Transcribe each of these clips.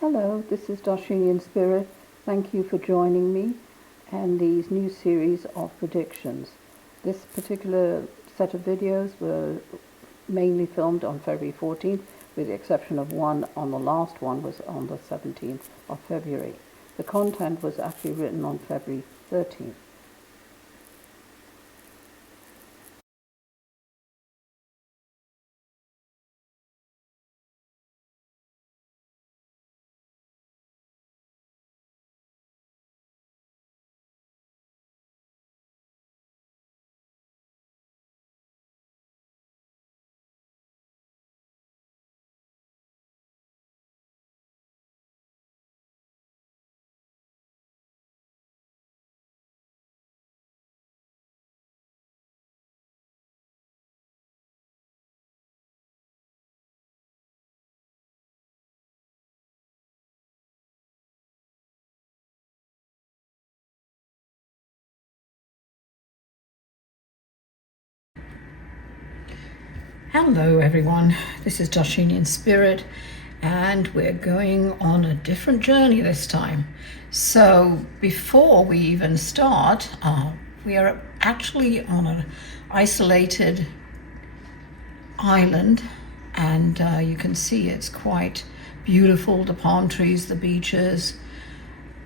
Hello, this is Darshinii in Spirit. Thank you for joining me and these new series of predictions. This particular set of videos were mainly filmed on February 14th, with the exception of one on the last one was on the 17th of February. The content was actually written on February 13th. Hello everyone, this is Darshinii in Spirit, and we're going on a different journey this time. So before we even start, we are actually on an isolated island, and you can see it's quite beautiful, the palm trees, the beaches,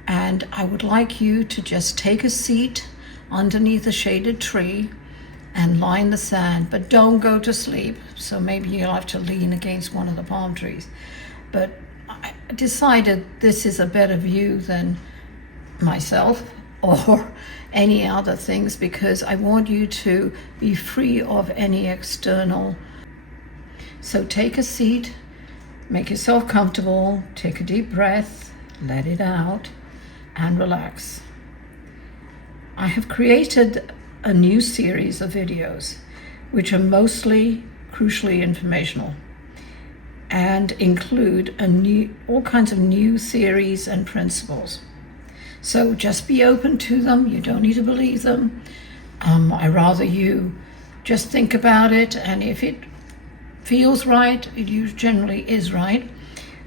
and I would like you to just take a seat underneath a shaded tree and lie in the sand, but don't go to sleep. So maybe you'll have to lean against one of the palm trees. But I decided this is a better view than myself or any other things, because I want you to be free of any external. So take a seat, make yourself comfortable, take a deep breath, let it out, and relax. I have created a new series of videos which are mostly crucially informational and include all kinds of new theories and principles. So just be open to them. You don't need to believe them. I rather you just think about it, and if it feels right, it generally is right.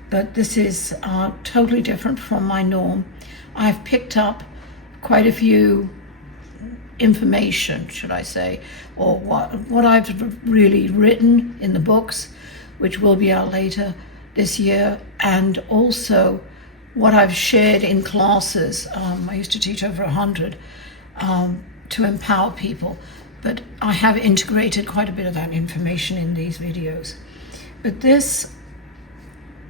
But this is totally different from my norm. I've picked up quite a few information, should I say, or what I've really written in the books, which will be out later this year, and also what I've shared in classes. I used to teach over 100 to empower people, but I have integrated quite a bit of that information in these videos. But this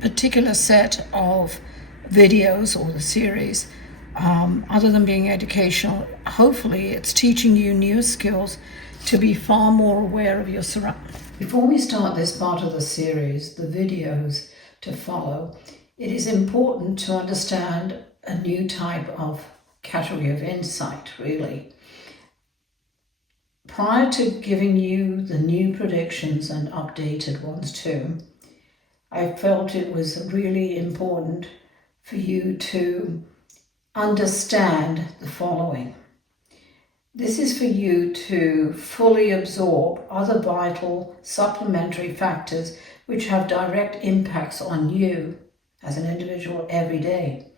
particular set of videos, or the series, other than being educational, hopefully it's teaching you new skills to be far more aware of your surroundings. Before we start this part of the series, the videos to follow, it is important to understand a new type of category of insight, really. Prior to giving you the new predictions and updated ones too, I felt it was really important for you to understand the following. This is for you to fully absorb other vital supplementary factors which have direct impacts on you as an individual every day.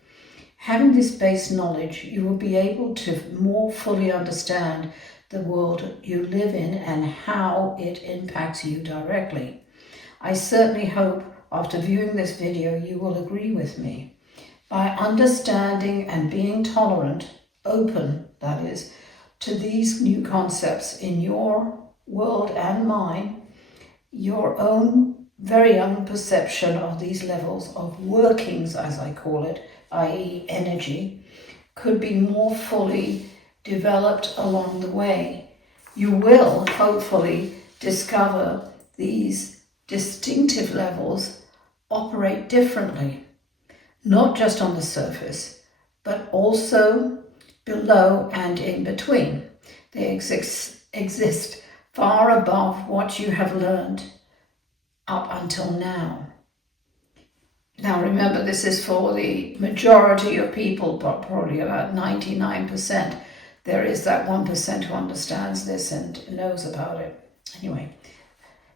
Having this base knowledge, you will be able to more fully understand the world you live in and how it impacts you directly. I certainly hope after viewing this video you will agree with me. By understanding and being tolerant, open, that is, to these new concepts in your world and mine, your own very own perception of these levels of workings, as I call it, i.e. energy, could be more fully developed along the way. You will hopefully discover these distinctive levels operate differently, not just on the surface, but also below and in between. They exist far above what you have learned up until now. Now remember, this is for the majority of people, but probably about 99%. There is that 1% who understands this and knows about it. Anyway,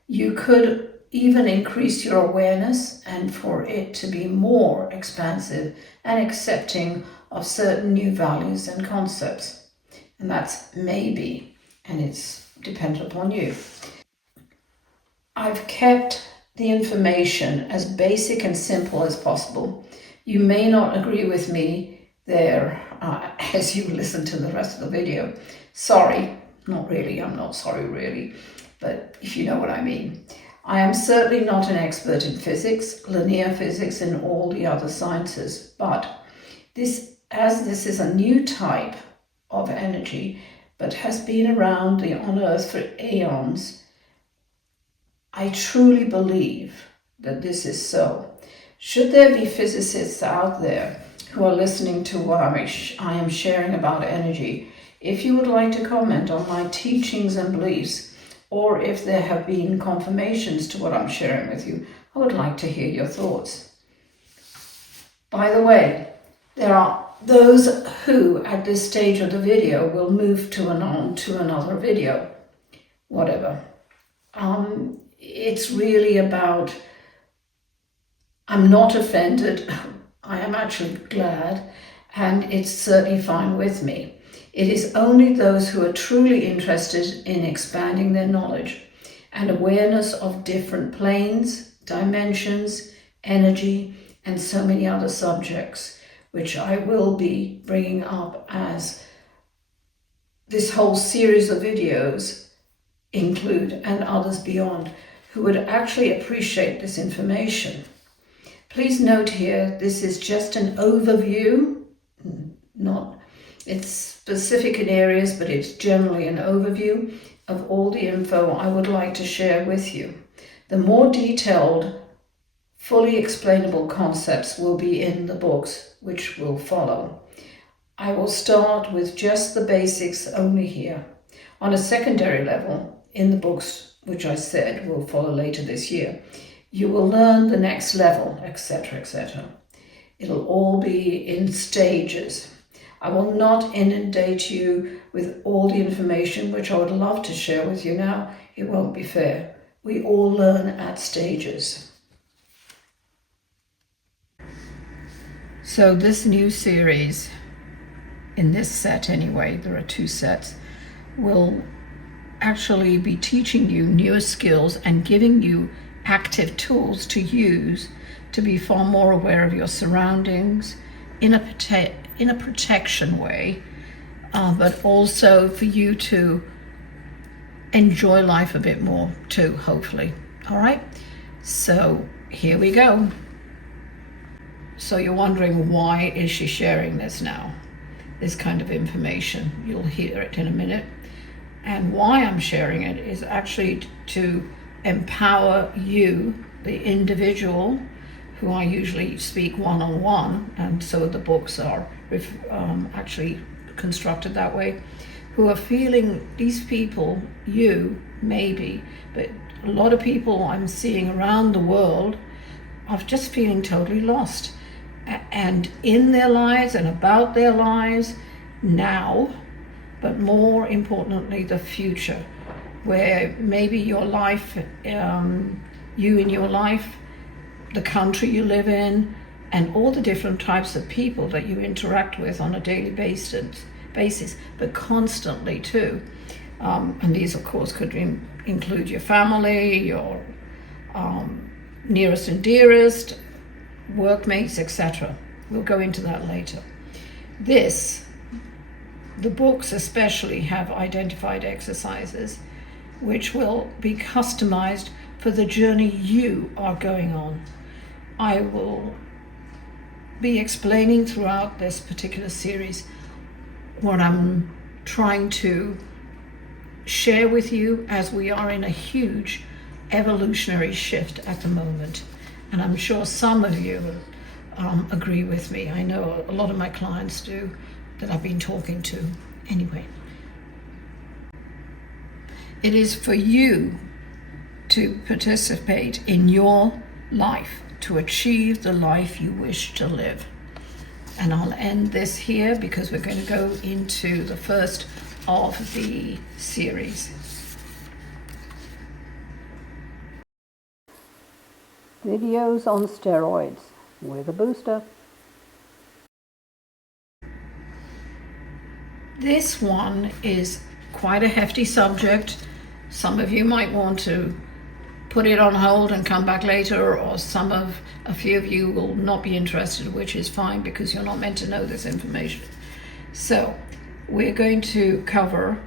you could even increase your awareness and for it to be more expansive and accepting of certain new values and concepts. And that's maybe, and it's dependent upon you. I've kept the information as basic and simple as possible. You may not agree with me there as you listen to the rest of the video. Sorry, not really, I'm not sorry really, but if you know what I mean. I am certainly not an expert in physics, linear physics, and all the other sciences, but as this is a new type of energy, but has been around on Earth for aeons, I truly believe that this is so. Should there be physicists out there who are listening to what I am sharing about energy, if you would like to comment on my teachings and beliefs, or if there have been confirmations to what I'm sharing with you, I would like to hear your thoughts. By the way, there are those who at this stage of the video will move to another video, whatever. It's really about, I'm not offended, I am actually glad, and it's certainly fine with me. It is only those who are truly interested in expanding their knowledge and awareness of different planes, dimensions, energy, and so many other subjects, which I will be bringing up as this whole series of videos include, and others beyond, who would actually appreciate this information. Please note here, this is just an overview, it's specific in areas, but it's generally an overview of all the info I would like to share with you. The more detailed, fully explainable concepts will be in the books which will follow. I will start with just the basics only here. On a secondary level, in the books which I said will follow later this year, you will learn the next level, etc., etc. It'll all be in stages. I will not inundate you with all the information which I would love to share with you now. It won't be fair. We all learn at stages. So this new series, in this set anyway, there are 2 sets, will actually be teaching you newer skills and giving you active tools to use to be far more aware of your surroundings in a protection way, but also for you to enjoy life a bit more too, hopefully. All right, so here we go. So you're wondering, why is she sharing this now, this kind of information? You'll hear it in a minute. And why I'm sharing it is actually to empower you, the individual, who I usually speak one-on-one, and so the books are actually constructed that way, who are feeling, these people, you maybe, but a lot of people I'm seeing around the world are just feeling totally lost, and in their lives and about their lives now, but more importantly the future, where maybe your life, you in your life, the country you live in, and all the different types of people that you interact with on a daily basis, but constantly too. And these of course could include your family, your nearest and dearest, workmates, etc. We'll go into that later. The books especially have identified exercises which will be customized for the journey you are going on. I will be explaining throughout this particular series what I'm trying to share with you, as we are in a huge evolutionary shift at the moment. And I'm sure some of you agree with me. I know a lot of my clients do, that I've been talking to. Anyway, it is for you to participate in your life, to achieve the life you wish to live. And I'll end this here because we're going to go into the first of the series. Videos on steroids with a booster. This one is quite a hefty subject. Some of you might want to put it on hold and come back later, or a few of you will not be interested, which is fine because you're not meant to know this information. So we're going to cover,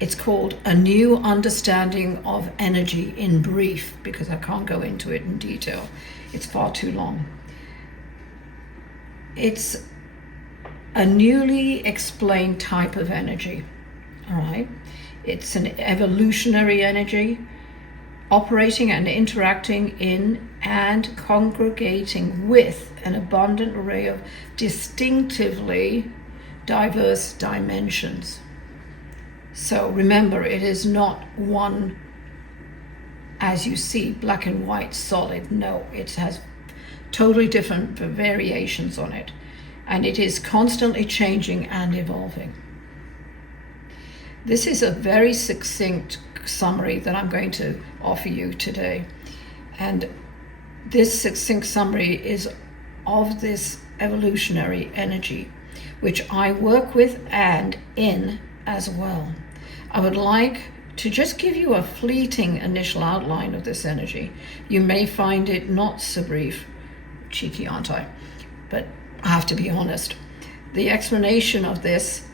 it's called A New Understanding of Energy in brief, because I can't go into it in detail. It's far too long. It's a newly explained type of energy, all right? It's an evolutionary energy operating and interacting in and congregating with an abundant array of distinctively diverse dimensions. So remember, it is not one, as you see, black and white, solid. No, it has totally different variations on it. And it is constantly changing and evolving. This is a very succinct summary that I'm going to offer you today. And this succinct summary is of this evolutionary energy, which I work with and in as well. I would like to just give you a fleeting initial outline of this energy. You may find it not so brief. Cheeky, aren't I? But I have to be honest. The explanation of this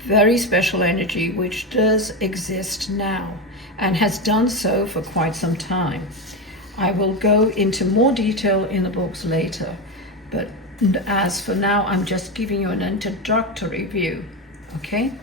very special energy, which does exist now and has done so for quite some time. I will go into more detail in the books later, but as for now, I'm just giving you an introductory view, okay?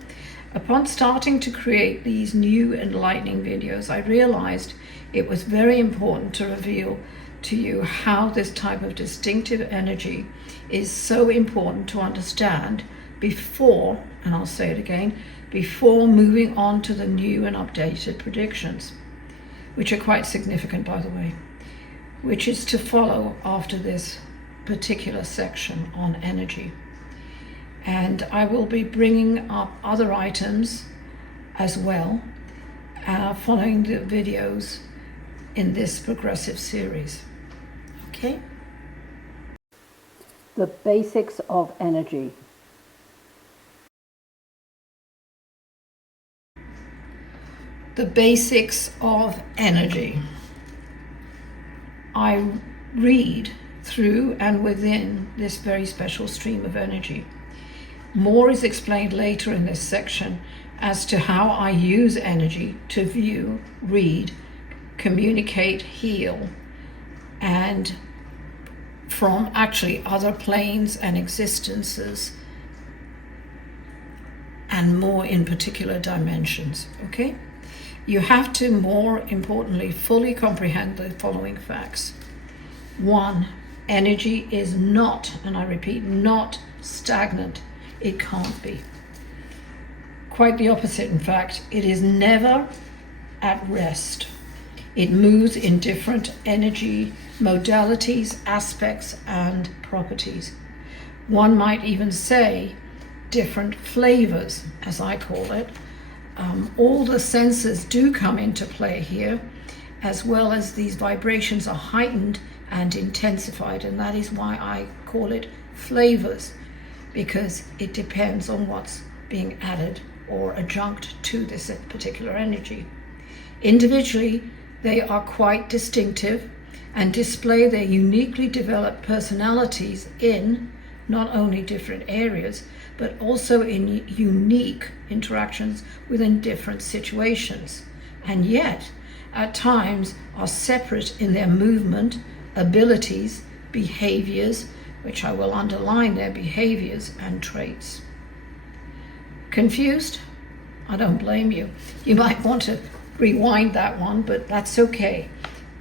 Upon starting to create these new enlightening videos, I realized it was very important to reveal to you how this type of distinctive energy is so important to understand before, and I'll say it again, before moving on to the new and updated predictions, which are quite significant, by the way, which is to follow after this particular section on energy. And I will be bringing up other items as well, following the videos in this progressive series. Okay? The basics of energy. The basics of energy. I read through and within this very special stream of energy. More is explained later in this section as to how I use energy to view, read, communicate, heal, and from actually other planes and existences, and more in particular dimensions, okay? You have to, more importantly, fully comprehend the following facts. 1, energy is not, and I repeat, not stagnant. It can't be. Quite the opposite, in fact. It is never at rest. It moves in different energy modalities, aspects, and properties. One might even say different flavors, as I call it. All the senses do come into play here, as well as these vibrations are heightened and intensified, and that is why I call it flavors, because it depends on what's being added or adjunct to this particular energy. Individually, they are quite distinctive and display their uniquely developed personalities in not only different areas, but also in unique interactions within different situations, and yet at times are separate in their movement, abilities, behaviors, which I will underline their behaviors and traits. Confused? I don't blame you. You might want to rewind that one, but that's okay.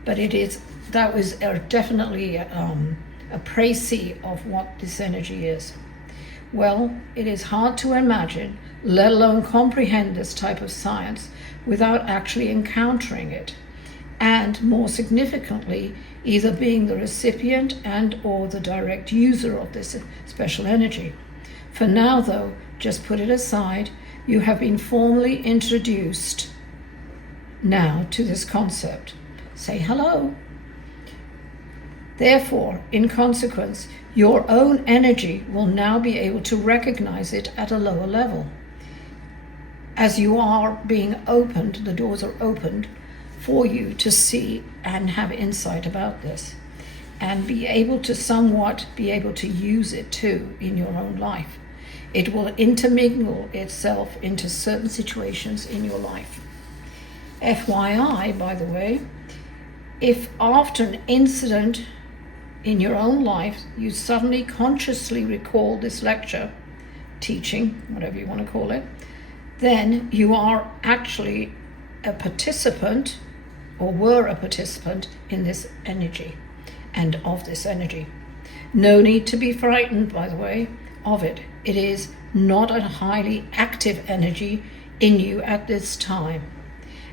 But that was definitely a précis of what this energy is. Well, it is hard to imagine, let alone comprehend this type of science without actually encountering it, and more significantly, either being the recipient and or the direct user of this special energy. For now, though, just put it aside. You have been formally introduced now to this concept. Say hello. Therefore, in consequence, your own energy will now be able to recognize it at a lower level. As you are being opened, the doors are opened for you to see and have insight about this, and be able to somewhat be able to use it too in your own life. It will intermingle itself into certain situations in your life. FYI, by the way, if after an incident in your own life you suddenly consciously recall this lecture, teaching, whatever you want to call it, then you are actually a participant, or were a participant in this energy and of this energy. No need to be frightened, by the way, of it. It is not a highly active energy in you at this time,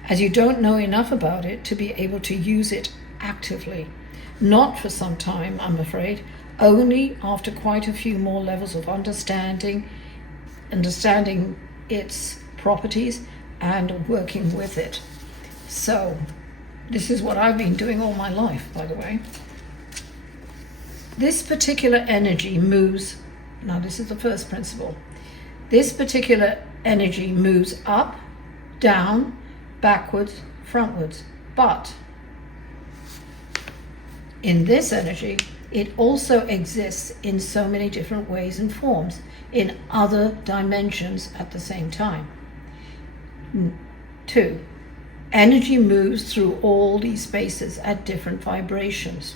as you don't know enough about it to be able to use it actively. Not for some time, I'm afraid, only after quite a few more levels of understanding its properties and working with it. So this is what I've been doing all my life, by the way. This particular energy moves, now this is the first principle, this particular energy moves up, down, backwards, frontwards, but in this energy, it also exists in so many different ways and forms in other dimensions at the same time. 2. Energy moves through all these spaces at different vibrations.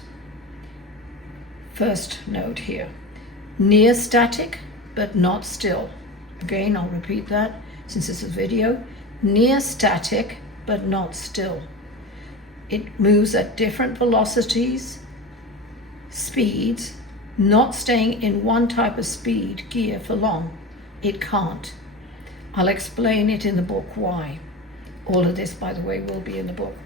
First note here, near static but not still. Again, I'll repeat that since this is a video. Near static but not still. It moves at different velocities, speeds, not staying in one type of speed gear for long. It can't. I'll explain it in the book why. All of this, by the way, will be in the book.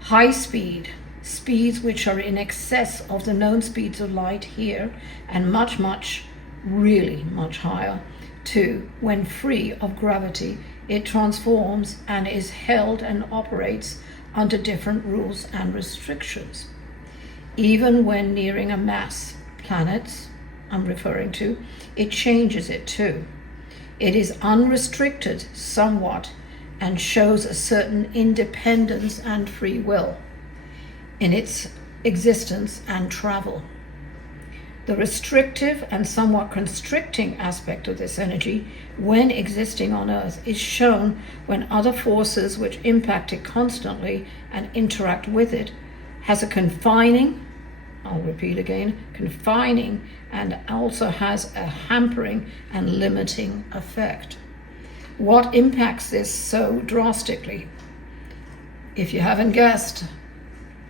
High speed, speeds which are in excess of the known speeds of light here, and much, really much higher. 2, when free of gravity, it transforms and is held and operates under different rules and restrictions. Even when nearing a mass, planets I'm referring to, it changes it too. It is unrestricted somewhat and shows a certain independence and free will in its existence and travel. The restrictive and somewhat constricting aspect of this energy when existing on Earth is shown when other forces which impact it constantly and interact with it has a confining, I'll repeat again, confining, and also has a hampering and limiting effect. What impacts this so drastically? If you haven't guessed,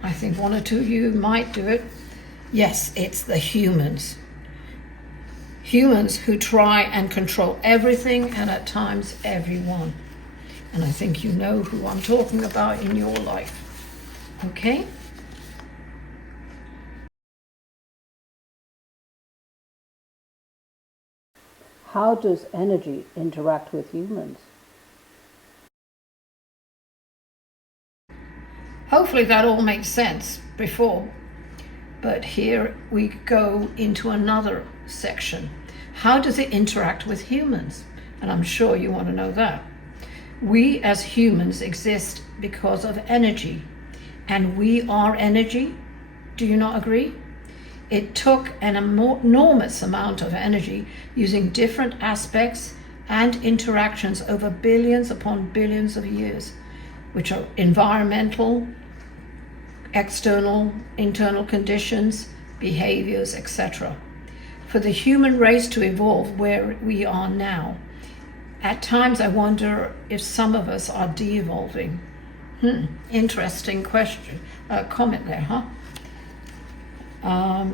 I think one or two of you might do it. Yes, it's the humans. Humans who try and control everything and at times everyone. And I think you know who I'm talking about in your life. Okay? How does energy interact with humans? Hopefully that all makes sense before. But here we go into another section. How does it interact with humans? And I'm sure you want to know that. We as humans exist because of energy, and we are energy. Do you not agree? It took an enormous amount of energy using different aspects and interactions over billions upon billions of years, which are environmental, external, internal conditions, behaviors, etc., for the human race to evolve where we are now. At times I wonder if some of us are de-evolving. Interesting question, comment there, huh?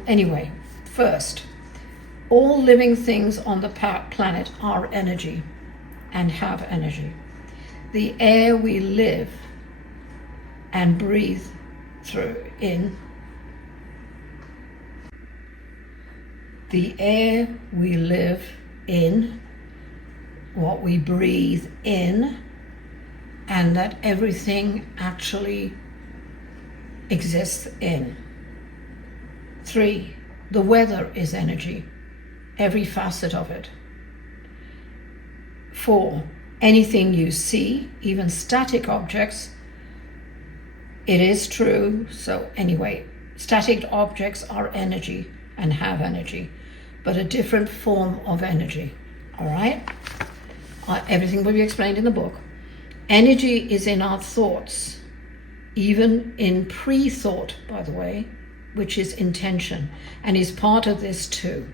Anyway, first, all living things on the planet are energy and have energy. The air we live and breathe through in, the air we live in, what we breathe in, and that everything actually exists in. 3, the weather is energy, every facet of it. 4, anything you see, even static objects, it is true. So anyway, static objects are energy and have energy, but a different form of energy. All right? Everything will be explained in the book. Energy is in our thoughts, even in pre-thought, by the way, which is intention, and is part of this too.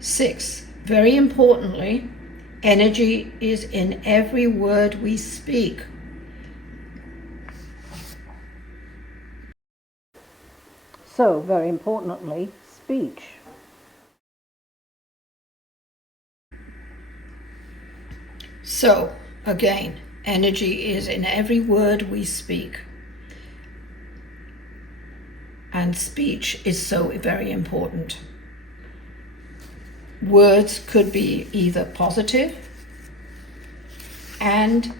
6, very importantly, energy is in every word we speak. So, very importantly, speech. So, again, energy is in every word we speak. And speech is so very important. Words could be either positive and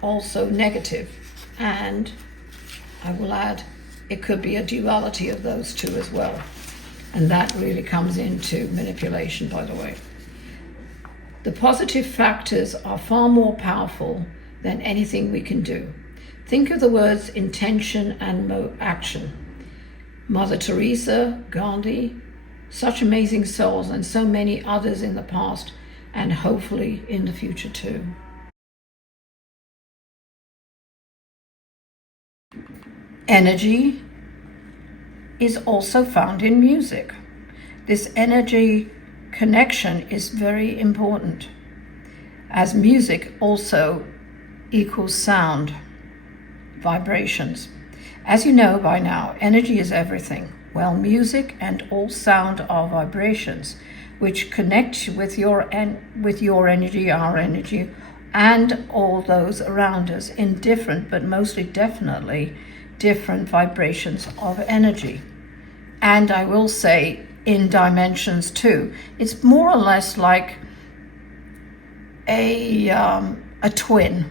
also negative. And I will add, it could be a duality of those two as well. And that really comes into manipulation, by the way. The positive factors are far more powerful than anything we can do. Think of the words intention and action. Mother Teresa, Gandhi, such amazing souls, and so many others in the past, and hopefully in the future too. Energy is also found in music. This energy connection is very important, as music also equals sound, vibrations. As you know by now, energy is everything. Well, music and all sound are vibrations, which connect with your energy, our energy, and all those around us in different, but mostly definitely different vibrations of energy. And I will say in dimensions too. It's more or less like a twin,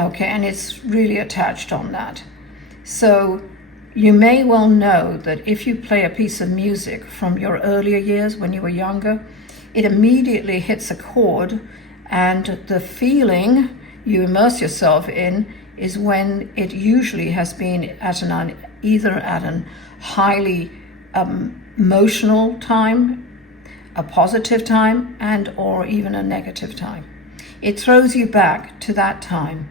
okay, and it's really attached on that. So you may well know that if you play a piece of music from your earlier years when you were younger, it immediately hits a chord, and the feeling you immerse yourself in is when it usually has been at either at an highly emotional time, a positive time, and or even a negative time. It throws you back to that time.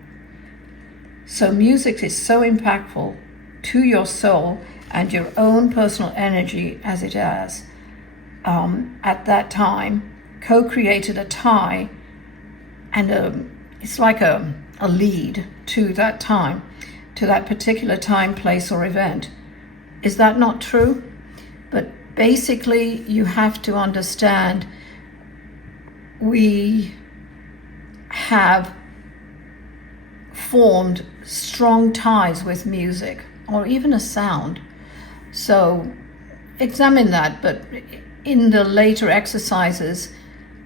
So music is so impactful to your soul and your own personal energy, as it has at that time co-created a tie, and it's like a lead to that time, to that particular time, place, or event. Is that not true? But basically, you have to understand we have formed strong ties with music, or even a sound. So examine that, but in the later exercises,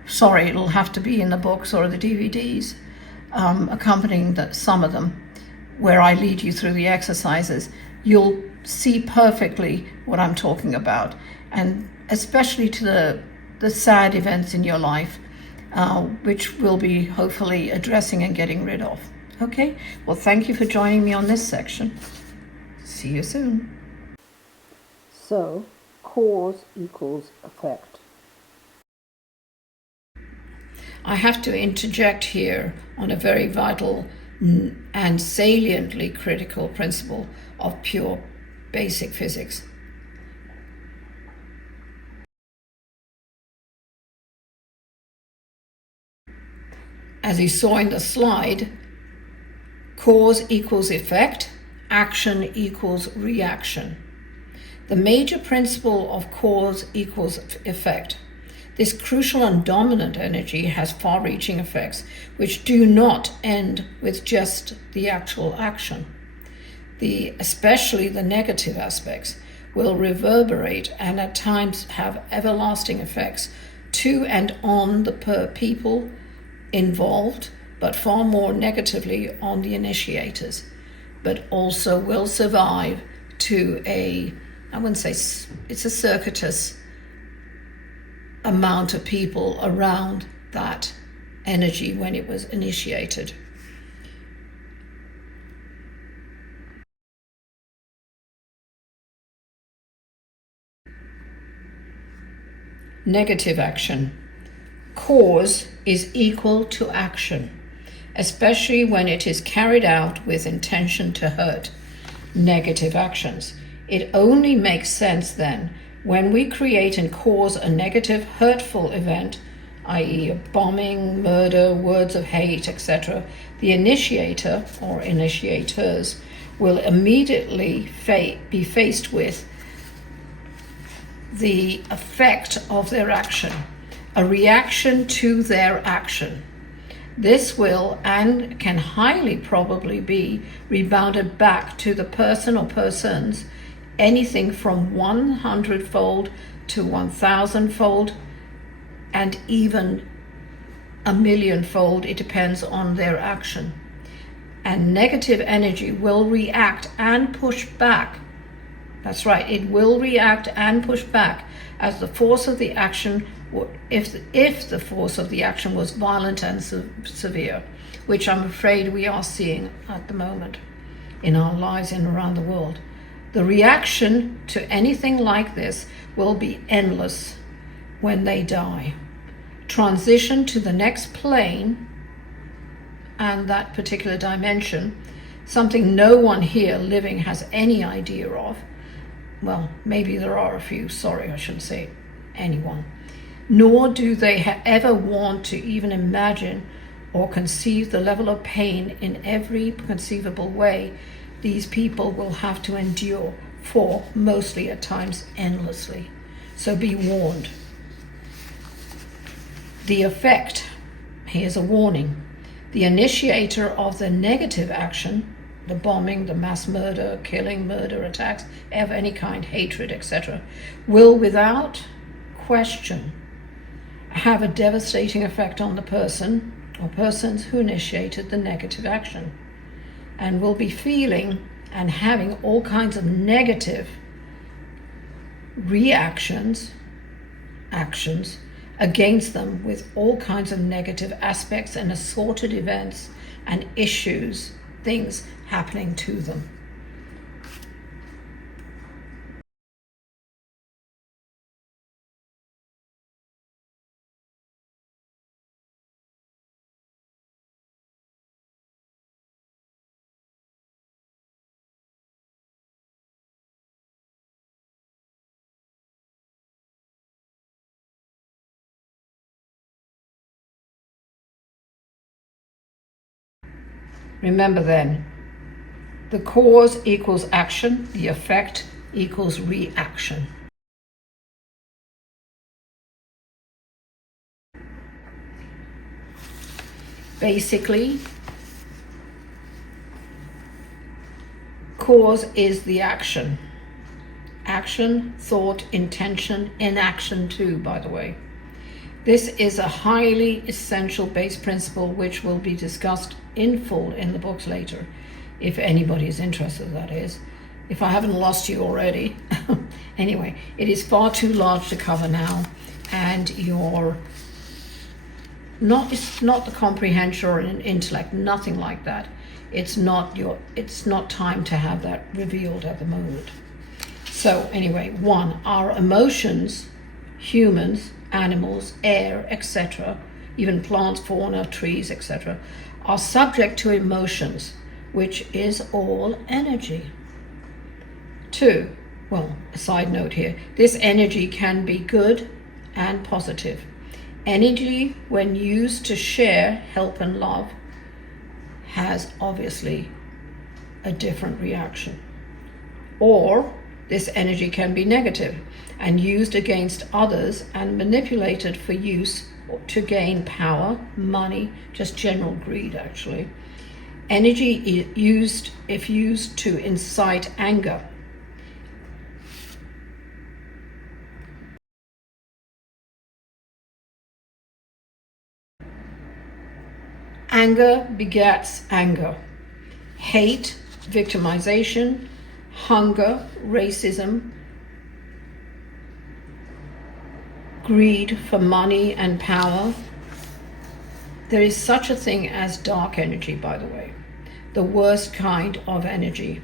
it'll have to be in the books or the DVDs, accompanying some of them, where I lead you through the exercises, you'll see perfectly what I'm talking about, and especially to the sad events in your life, which we'll be hopefully addressing and getting rid of. Okay, well, thank you for joining me on this section. See you soon. So, cause equals effect. I have to interject here on a very vital and saliently critical principle of pure basic physics. As you saw in the slide, cause equals effect, action equals reaction. The major principle of cause equals effect. This crucial and dominant energy has far-reaching effects, which do not end with just the actual action. Especially the negative aspects will reverberate and at times have everlasting effects to and on the people involved, but far more negatively on the initiators, but also will survive to a I wouldn't say it's a circuitous amount of people around that energy when it was initiated. Negative action. Cause is equal to action, especially when it is carried out with intention to hurt. Negative actions. It only makes sense then when we create and cause a negative, hurtful event, i.e. a bombing, murder, words of hate, etc. The initiator or initiators will immediately be faced with the effect of their action, a reaction to their action. This will and can highly probably be rebounded back to the person or persons, anything from 100-fold to 1,000-fold, and even a million-fold. It depends on their action. And negative energy will react and push back. That's right, it will react and push back as the force of the action, if the force of the action was violent and severe, which I'm afraid we are seeing at the moment in our lives and around the world. The reaction to anything like this will be endless when they die. Transition to the next plane and that particular dimension, something no one here living has any idea of. Well, maybe there are a few, sorry, I shouldn't say anyone. Nor do they ever want to even imagine or conceive the level of pain in every conceivable way these people will have to endure for, mostly at times endlessly. So be warned. The effect, here's a warning. The initiator of the negative action, the bombing, the mass murder, killing, murder, attacks of any kind, hatred, etc., will without question have a devastating effect on the person or persons who initiated the negative action, and will be feeling and having all kinds of negative reactions, actions against them, with all kinds of negative aspects and assorted events and issues, things happening to them. Remember then, the cause equals action, the effect equals reaction. Basically, cause is the action. Action, thought, intention, inaction too, by the way. This is a highly essential base principle which will be discussed in full in the books later, if anybody is interested, that is. If I haven't lost you already. Anyway, it is far too large to cover now, and it's not the comprehension or an intellect, nothing like that. It's not time to have that revealed at the moment. So anyway, 1, our emotions, humans, animals, air, etc., even plants, fauna, trees, etc., are subject to emotions, which is all energy. 2, well, a side note here, this energy can be good and positive. Energy, when used to share, help, and love, has obviously a different reaction. Or this energy can be negative and used against others and manipulated for use to gain power, money, just general greed actually. Energy is used to incite anger. Anger begets anger. Hate, victimization, hunger, racism, greed for money and power. There is such a thing as dark energy, by the way, the worst kind of energy.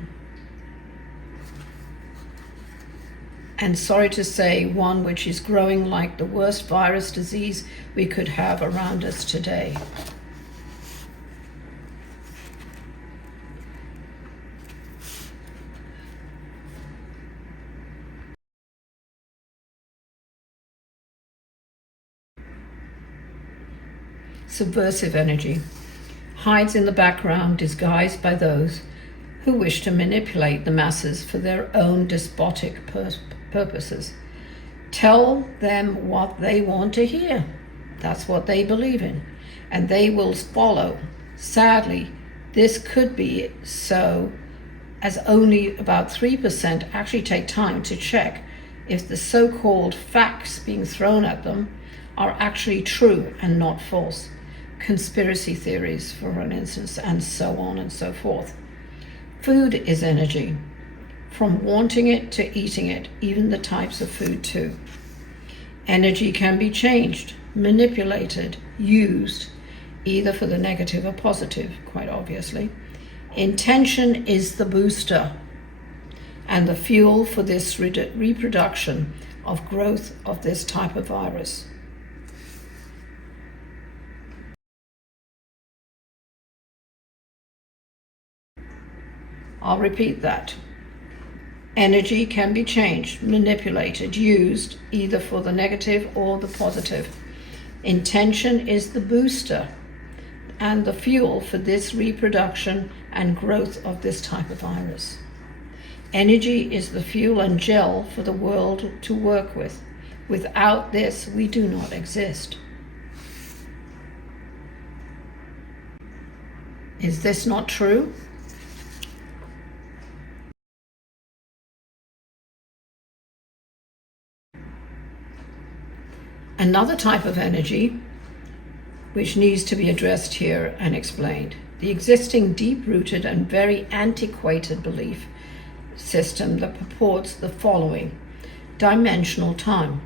And sorry to say, one which is growing like the worst virus disease we could have around us today. Subversive energy hides in the background, disguised by those who wish to manipulate the masses for their own despotic purposes. Tell them what they want to hear. That's what they believe in, and they will follow. Sadly, this could be so, as only about 3% actually take time to check if the so-called facts being thrown at them are actually true and not false. Conspiracy theories, for an instance, and so on and so forth. Food is energy, from wanting it to eating it, even the types of food too. Energy can be changed, manipulated, used, either for the negative or positive, quite obviously. Intention is the booster and the fuel for this reproduction of growth of this type of virus. I'll repeat that. Energy can be changed, manipulated, used, either for the negative or the positive. Intention is the booster and the fuel for this reproduction and growth of this type of virus. Energy is the fuel and gel for the world to work with. Without this, we do not exist. Is this not true? Another type of energy which needs to be addressed here and explained, the existing deep-rooted and very antiquated belief system that purports the following: dimensional time.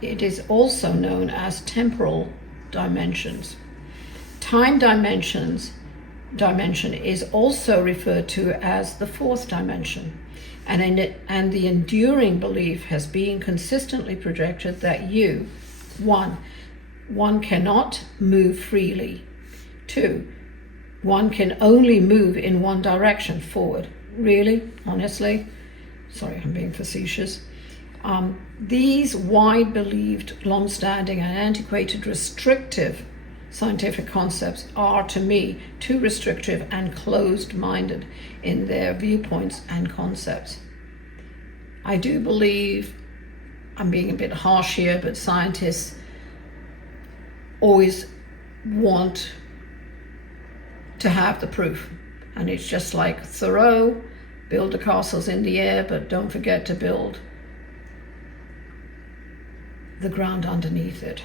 It is also known as temporal dimensions. Time dimension is also referred to as the fourth dimension, and the enduring belief has been consistently projected that one cannot move freely. 2, one can only move in one direction, forward. Really? Honestly? Sorry, I'm being facetious. These wide believed, long-standing and antiquated restrictive scientific concepts are, to me, too restrictive and closed-minded in their viewpoints and concepts. I do believe, I'm being a bit harsh here, but scientists always want to have the proof. And it's just like Thoreau, build the castles in the air, but don't forget to build the ground underneath it.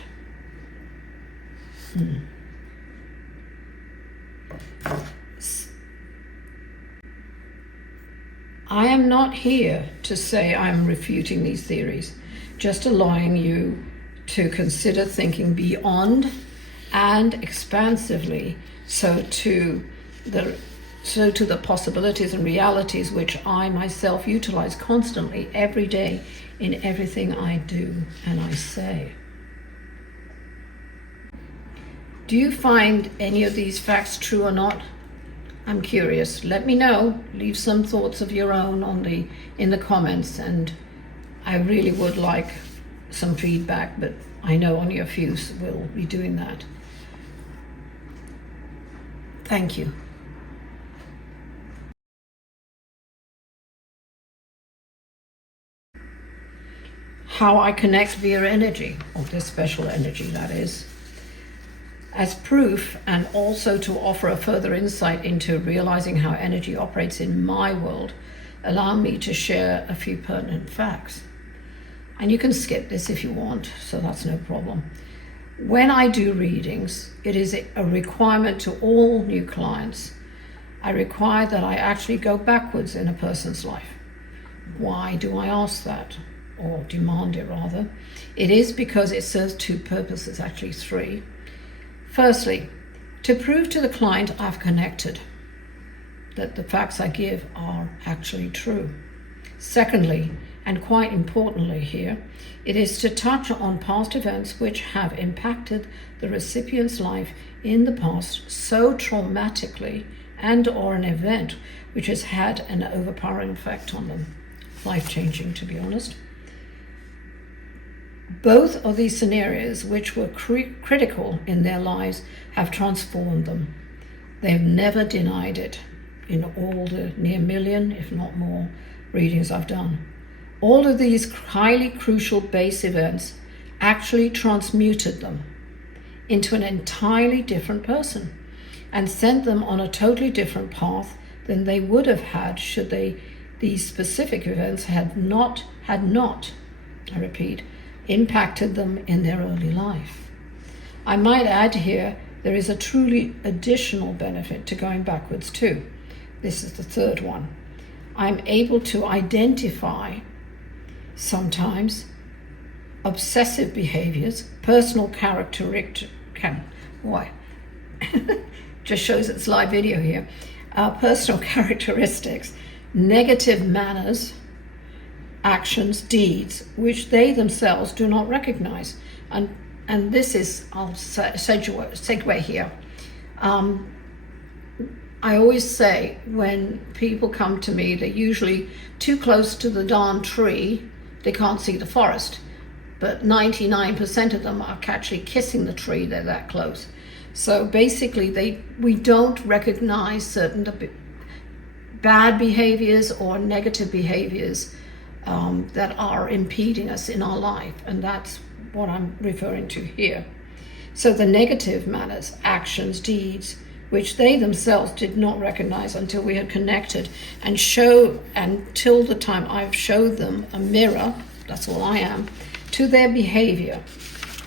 I am not here to say I'm refuting these theories, just allowing you to consider thinking beyond and expansively so to the possibilities and realities which I myself utilize constantly every day in everything I do and I say. Do you find any of these facts true or not? I'm curious. Let me know. Leave some thoughts of your own in the comments, and I really would like some feedback, but I know only a few will be doing that. Thank you. How I connect via energy, or this special energy, that is. As proof, and also to offer a further insight into realizing how energy operates in my world, allow me to share a few pertinent facts. And you can skip this if you want, so that's no problem. When I do readings, it is a requirement to all new clients. I require that I actually go backwards in a person's life. Why do I ask that? or demand it rather, it is because it serves two purposes, actually three. Firstly, to prove to the client I've connected, that the facts I give are actually true. Secondly, and quite importantly here, it is to touch on past events which have impacted the recipient's life in the past so traumatically, and or an event which has had an overpowering effect on them. Life-changing, to be honest. Both of these scenarios, which were critical in their lives, have transformed them. They've never denied it in all the near million, if not more, readings I've done. All of these highly crucial base events actually transmuted them into an entirely different person and sent them on a totally different path than they would have had should these specific events had not, I repeat, impacted them in their early life. I might add here, there is a truly additional benefit to going backwards too. This is the third one. I'm able to identify sometimes obsessive behaviors, personal just shows it's live video here, personal characteristics, negative manners, actions, deeds, which they themselves do not recognize. And this is, I'll segue here. I always say when people come to me, they're usually too close to the darn tree, they can't see the forest. But 99% of them are actually kissing the tree, they're that close. So basically we don't recognize certain bad behaviors or negative behaviors that are impeding us in our life, and that's what I'm referring to here. So the negative manners, actions, deeds, which they themselves did not recognize until we had connected, and until the time I've showed them a mirror, that's all I am, to their behavior.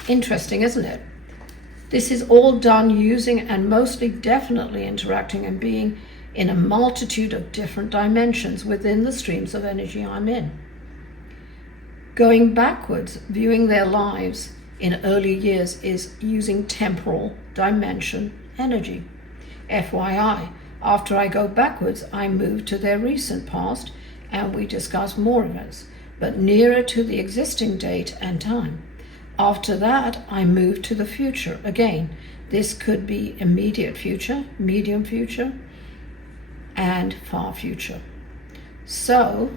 Interesting, isn't it? This is all done using and mostly definitely interacting and being in a multitude of different dimensions within the streams of energy I'm in. Going backwards, viewing their lives in early years, is using temporal dimension energy. FYI, after I go backwards, I move to their recent past and we discuss more events, but nearer to the existing date and time. After that, I move to the future. Again, this could be immediate future, medium future, and far future. So,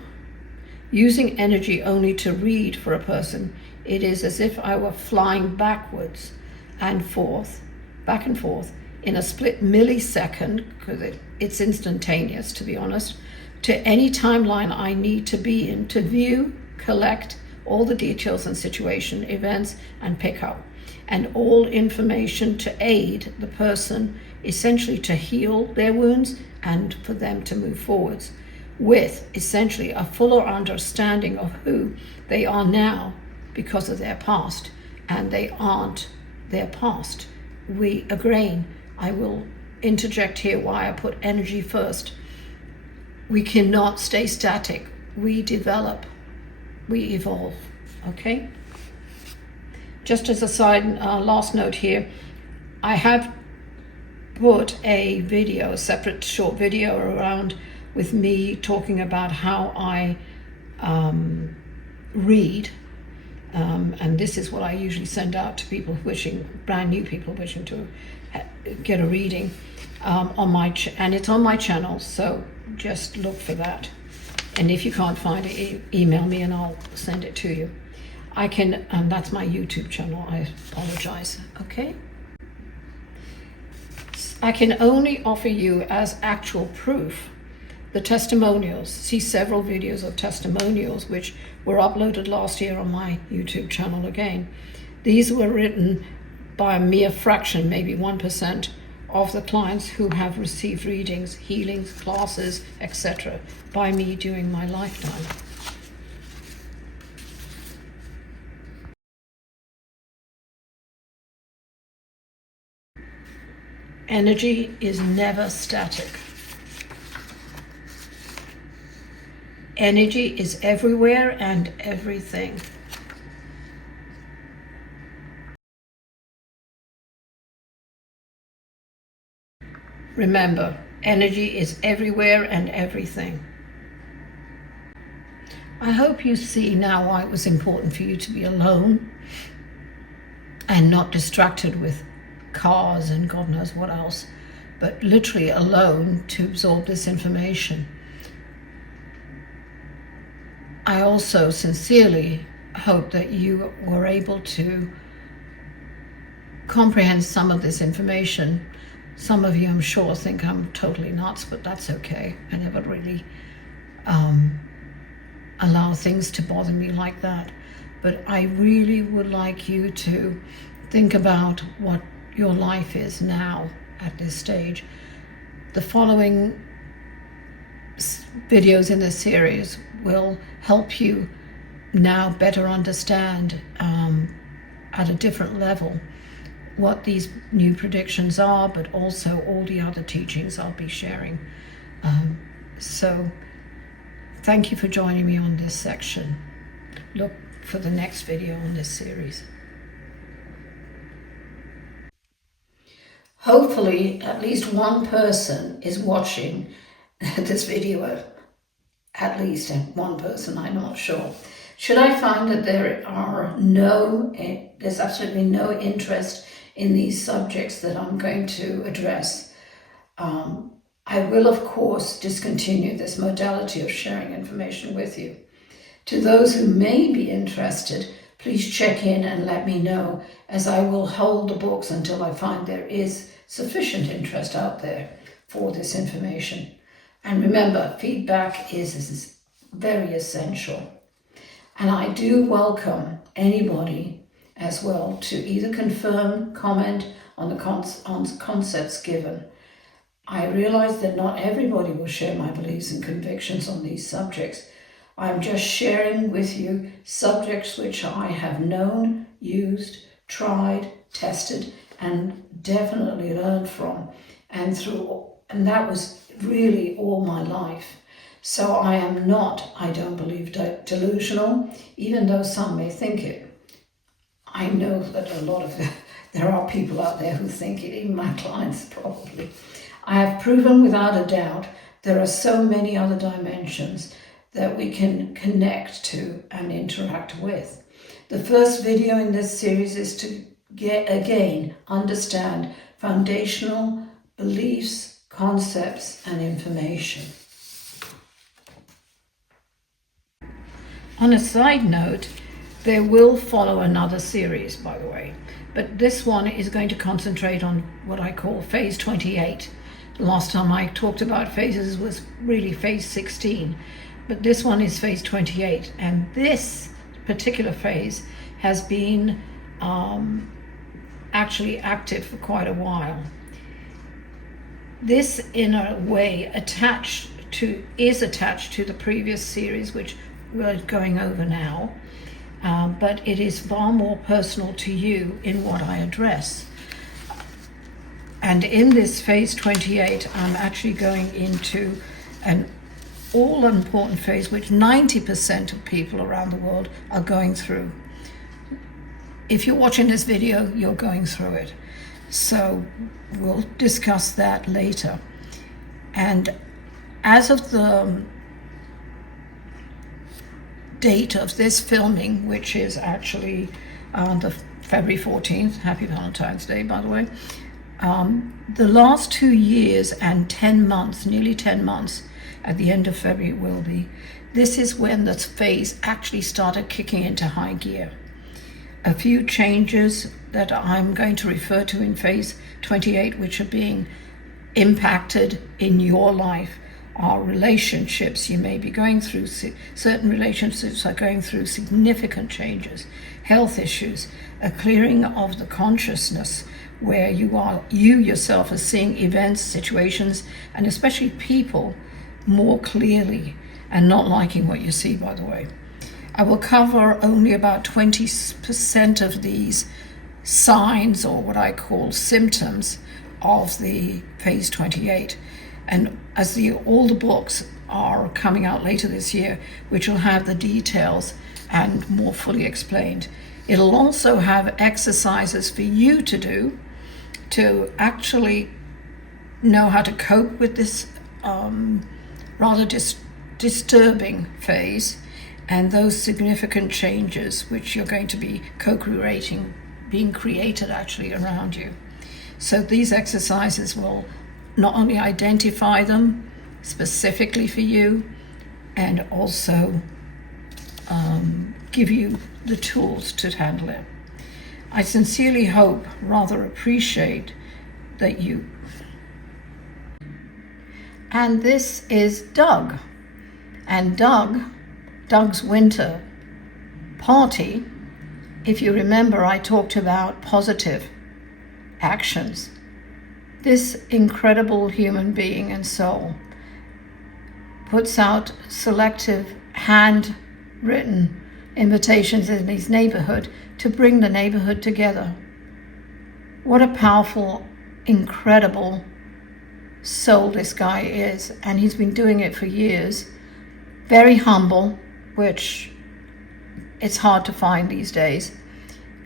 using energy only to read for a person, it is as if I were flying backwards and forth, back and forth, in a split millisecond, because it's instantaneous, to be honest, to any timeline I need to be in to view, collect all the details and situation, events, and pick up, and all information to aid the person essentially to heal their wounds and for them to move forwards with essentially a fuller understanding of who they are now because of their past, and they aren't their past. I will interject here why I put energy first. We cannot stay static. We develop, we evolve, okay? Just as a side last note here, I have put a video, a separate short video around with me talking about how I read, and this is what I usually send out to people brand new people wishing to get a reading and it's on my channel, so just look for that. And if you can't find it, email me and I'll send it to you. That's my YouTube channel, I apologize, okay? I can only offer you as actual proof the testimonials. See several videos of testimonials which were uploaded last year on my YouTube channel again. These were written by a mere fraction, maybe 1%, of the clients who have received readings, healings, classes, etc. by me during my lifetime. Energy is never static. energy is everywhere and everything. Remember, energy is everywhere and everything. I hope you see now why it was important for you to be alone and not distracted with cars and God knows what else, but literally alone to absorb this information. I also sincerely hope that you were able to comprehend some of this information. Some of you, I'm sure, think I'm totally nuts, but that's okay. I never really allow things to bother me like that. But I really would like you to think about what your life is now at this stage. The following videos in this series will help you now better understand at a different level what these new predictions are, but also all the other teachings I'll be sharing. So thank you for joining me on this section. Look for the next video on this series. Hopefully at least one person is watching this video, at least one person, I'm not sure. Should I find that there's absolutely no interest in these subjects that I'm going to address, I will, of course, discontinue this modality of sharing information with you. To those who may be interested, please check in and let me know, as I will hold the books until I find there is sufficient interest out there for this information. And remember, feedback is very essential. And I do welcome anybody as well to either confirm, comment on the concepts given. I realize that not everybody will share my beliefs and convictions on these subjects. I'm just sharing with you subjects which I have known, used, tried, tested, and definitely learned from. And that was really all my life. So I am not, I don't believe, delusional, even though some may think it. I know that there are people out there who think it, even my clients probably. I have proven without a doubt there are so many other dimensions that we can connect to and interact with. The first video in this series is to understand foundational beliefs, concepts, and information. On a side note, there will follow another series, by the way, but this one is going to concentrate on what I call phase 28. The last time I talked about phases was really phase 16, but this one is phase 28, and this particular phase has been actually active for quite a while. This, in a way, is attached to the previous series, which we're going over now, but it is far more personal to you in what I address. And in this phase 28, I'm actually going into an all-important phase which 90% of people around the world are going through. If you're watching this video, you're going through it. So we'll discuss that later. And as of the date of this filming, which is actually the February 14th, happy Valentine's Day, by the way, the last 2 years and 10 months, nearly 10 months, at the end of February it will be, this is when the phase actually started kicking into high gear. A few changes that I'm going to refer to in phase 28, which are being impacted in your life, are relationships. You may be going through, certain relationships are going through significant changes, health issues, a clearing of the consciousness, where you yourself are seeing events, situations, and especially people more clearly and not liking what you see, by the way. I will cover only about 20% of these signs, or what I call symptoms, of the phase 28. And as all the books are coming out later this year, which will have the details and more fully explained. It'll also have exercises for you to do to actually know how to cope with this rather disturbing phase and those significant changes which you're going to be co-creating, being created actually around you. So these exercises will not only identify them specifically for you, and also give you the tools to handle it. I sincerely hope, rather appreciate that you. And this is Doug. And Doug's winter party, if you remember, I talked about positive actions. This incredible human being and soul puts out selective handwritten invitations in his neighborhood to bring the neighborhood together. What a powerful, incredible soul this guy is, and he's been doing it for years. Very humble, which it's hard to find these days.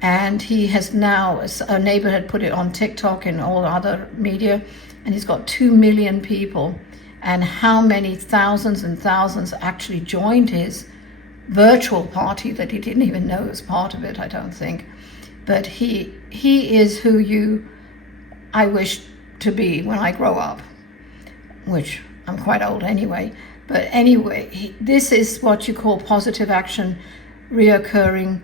And he has now, a neighbor had put it on TikTok and all other media, and he's got 2 million people. And how many thousands and thousands actually joined his virtual party that he didn't even know was part of it, I don't think. But he is who I wish to be when I grow up, which I'm quite old anyway. But anyway, this is what you call positive action, reoccurring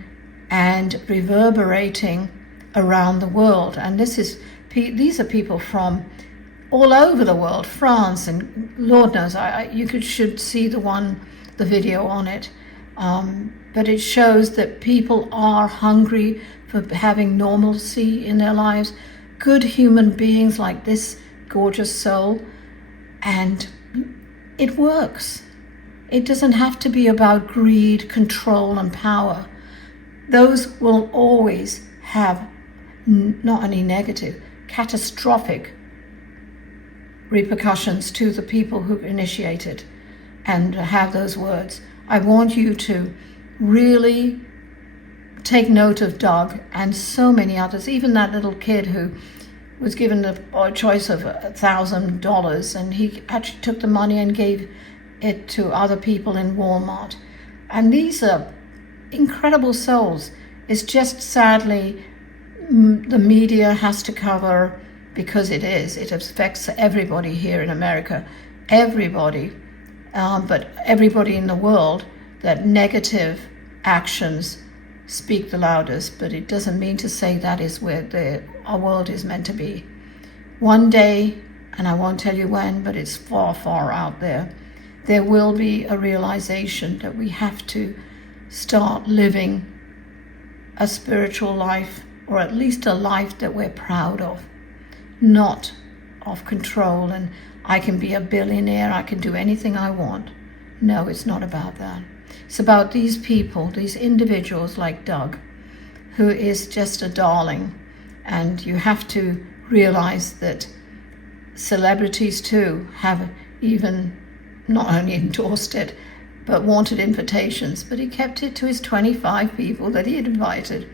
and reverberating around the world. And these are people from all over the world, France, and Lord knows, you should see the video on it. But it shows that people are hungry for having normalcy in their lives, good human beings like this gorgeous soul, and it works. It doesn't have to be about greed, control, and power. Those will always have not only negative, catastrophic repercussions to the people who initiated and have those words. I want you to really take note of Doug and so many others, even that little kid who was given a choice of $1,000, and he actually took the money and gave it to other people in Walmart. And these are incredible souls. It's just sadly the media has to cover, because it affects everybody here in America, everybody, but everybody in the world, that negative actions speak the loudest. But it doesn't mean to say that is where our world is meant to be. One day, and I won't tell you when, but it's far, far out there will be a realization that we have to start living a spiritual life, or at least a life that we're proud of, not of control and I can be a billionaire, I can do anything I want. No, it's not about that. It's about these people, these individuals like Doug, who is just a darling. And you have to realize that celebrities too have even not only endorsed it, but wanted invitations. But he kept it to his 25 people that he had invited.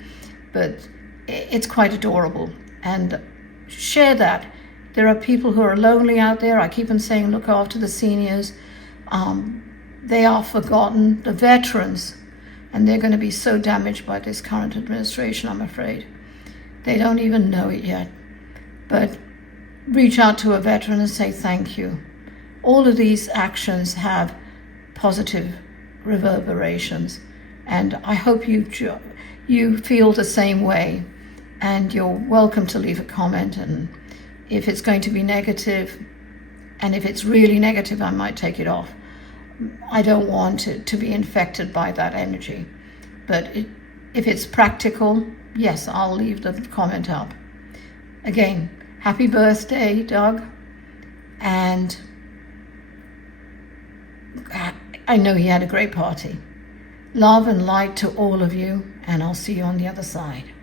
But it's quite adorable. And share that. There are people who are lonely out there. I keep on saying, look after the seniors. They are forgotten, the veterans, and they're going to be so damaged by this current administration, I'm afraid. They don't even know it yet. But reach out to a veteran and say thank you. All of these actions have positive reverberations, and I hope you feel the same way. And you're welcome to leave a comment, and if it's going to be negative, and if it's really negative, I might take it off. I don't want it to be infected by that energy. But if it's practical, yes, I'll leave the comment up. Again, happy birthday, Doug. And I know he had a great party. Love and light to all of you, and I'll see you on the other side.